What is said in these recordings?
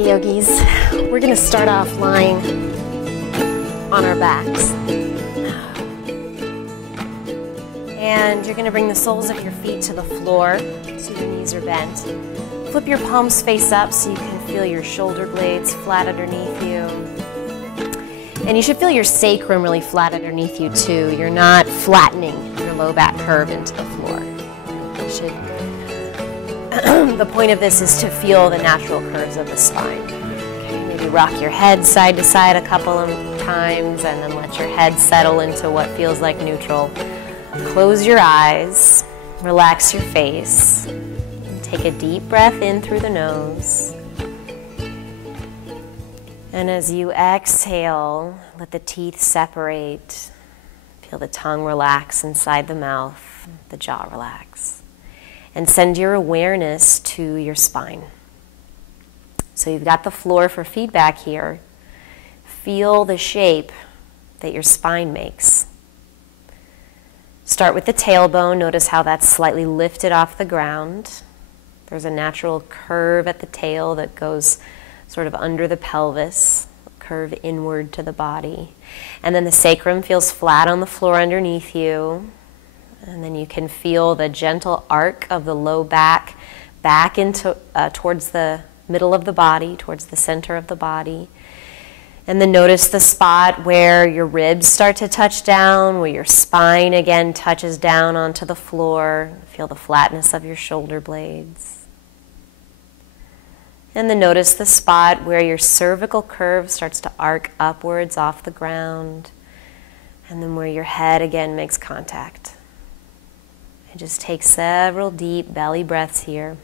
Okay, yogis, we're going to start off lying on our backs. And you're going to bring the soles of your feet to the floor so your knees are bent. Flip your palms face up so you can feel your shoulder blades flat underneath you. And you should feel your sacrum really flat underneath you too. You're not flattening your low back curve into the floor. You should. The point of this is to feel the natural curves of the spine. Okay, maybe rock your head side to side a couple of times and then let your head settle into what feels like neutral. Close your eyes, relax your face, and take a deep breath in through the nose. And as you exhale, let the teeth separate. Feel the tongue relax inside the mouth, the jaw relax. And send your awareness to your spine. So you've got the floor for feedback here. Feel the shape that your spine makes. Start with the tailbone. Notice how that's slightly lifted off the ground. There's a natural curve at the tail that goes sort of under the pelvis, curve inward to the body. And then the sacrum feels flat on the floor underneath you. And then you can feel the gentle arc of the low back into towards the middle of the body, towards the center of the body. And then notice the spot where your ribs start to touch down, where your spine again touches down onto the floor. Feel the flatness of your shoulder blades. And then notice the spot where your cervical curve starts to arc upwards off the ground. And then where your head again makes contact. And just take several deep belly breaths here.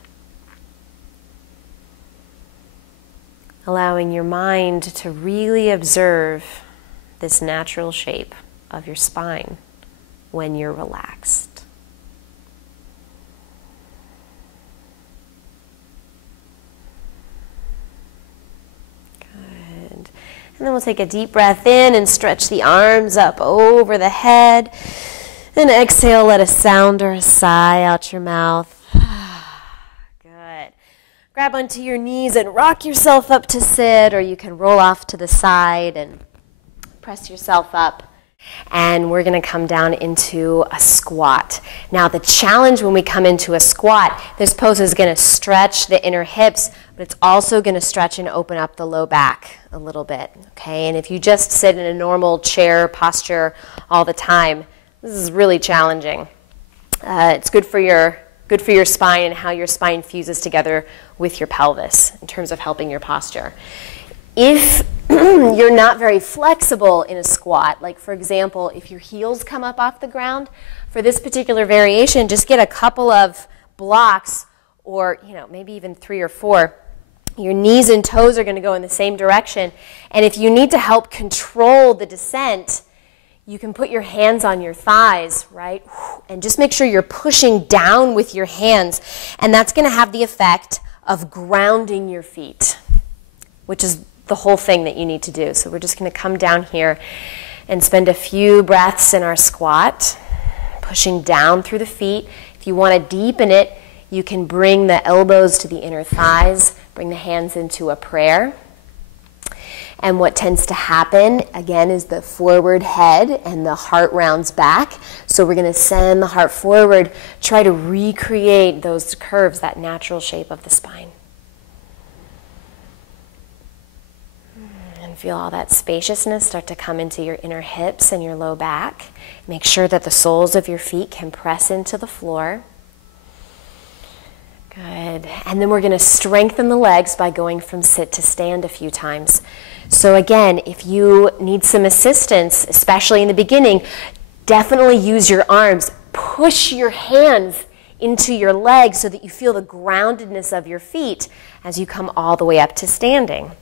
Allowing your mind to really observe this natural shape of your spine when you're relaxed. Good. And then we'll take a deep breath in and stretch the arms up over the head. Then exhale, let a sound or a sigh out your mouth. Good. Grab onto your knees and rock yourself up to sit, or you can roll off to the side and press yourself up. And we're going to come down into a squat. Now, the challenge when we come into a squat, this pose is going to stretch the inner hips, but it's also going to stretch and open up the low back a little bit. Okay? And if you just sit in a normal chair posture all the time, this is really challenging. It's good for your spine and how your spine fuses together with your pelvis in terms of helping your posture. If you're not very flexible in a squat, like for example, if your heels come up off the ground, for this particular variation, just get a couple of blocks or maybe even 3 or 4. Your knees and toes are going to go in the same direction. And if you need to help control the descent, you can put your hands on your thighs, right? And just make sure you're pushing down with your hands. And that's going to have the effect of grounding your feet, which is the whole thing that you need to do. So we're just going to come down here and spend a few breaths in our squat, pushing down through the feet. If you want to deepen it, you can bring the elbows to the inner thighs, bring the hands into a prayer. And what tends to happen, again, is the forward head and the heart rounds back. So we're going to send the heart forward, try to recreate those curves, that natural shape of the spine. And feel all that spaciousness start to come into your inner hips and your low back. Make sure that the soles of your feet can press into the floor. Good. And then we're going to strengthen the legs by going from sit to stand a few times. So again, if you need some assistance, especially in the beginning, definitely use your arms. Push your hands into your legs so that you feel the groundedness of your feet as you come all the way up to standing.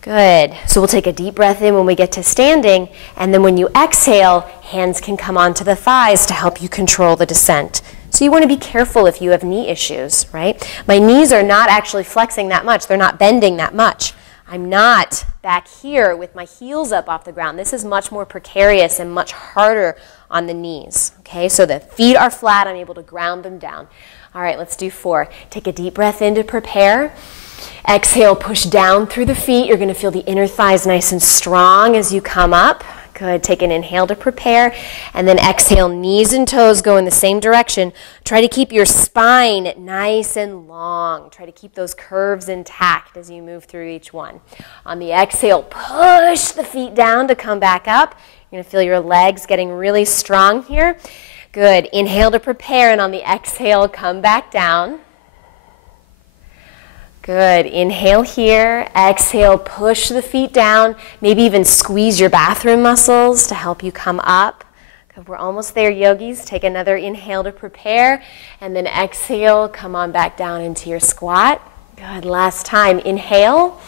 Good. So we'll take a deep breath in when we get to standing, and then when you exhale, hands can come onto the thighs to help you control the descent. So you want to be careful if you have knee issues, right? My knees are not actually flexing that much. They're not bending that much. I'm not back here with my heels up off the ground. This is much more precarious and much harder on the knees. Okay, so the feet are flat. I'm able to ground them down. All right, let's do 4. Take a deep breath in to prepare. Exhale, push down through the feet. You're going to feel the inner thighs nice and strong as you come up. Good. Take an inhale to prepare, and then exhale, knees and toes go in the same direction. Try to keep your spine nice and long. Try to keep those curves intact as you move through each one. On the exhale, push the feet down to come back up. You're going to feel your legs getting really strong here. Good. Inhale to prepare, and on the exhale, come back down. Good. Inhale here. Exhale, push the feet down. Maybe even squeeze your bathroom muscles to help you come up. Good. We're almost there, yogis. Take another inhale to prepare. And then exhale, come on back down into your squat. Good. Last time. Inhale.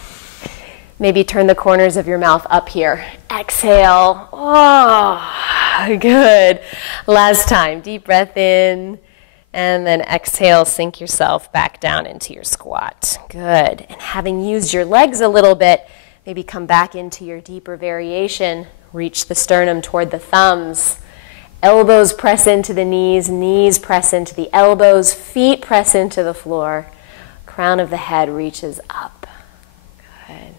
Maybe turn the corners of your mouth up here. Exhale. Oh, good. Last time. Deep breath in. And then exhale, sink yourself back down into your squat. Good. And having used your legs a little bit, maybe come back into your deeper variation. Reach the sternum toward the thumbs. Elbows press into the knees, knees press into the elbows, feet press into the floor. Crown of the head reaches up. Good.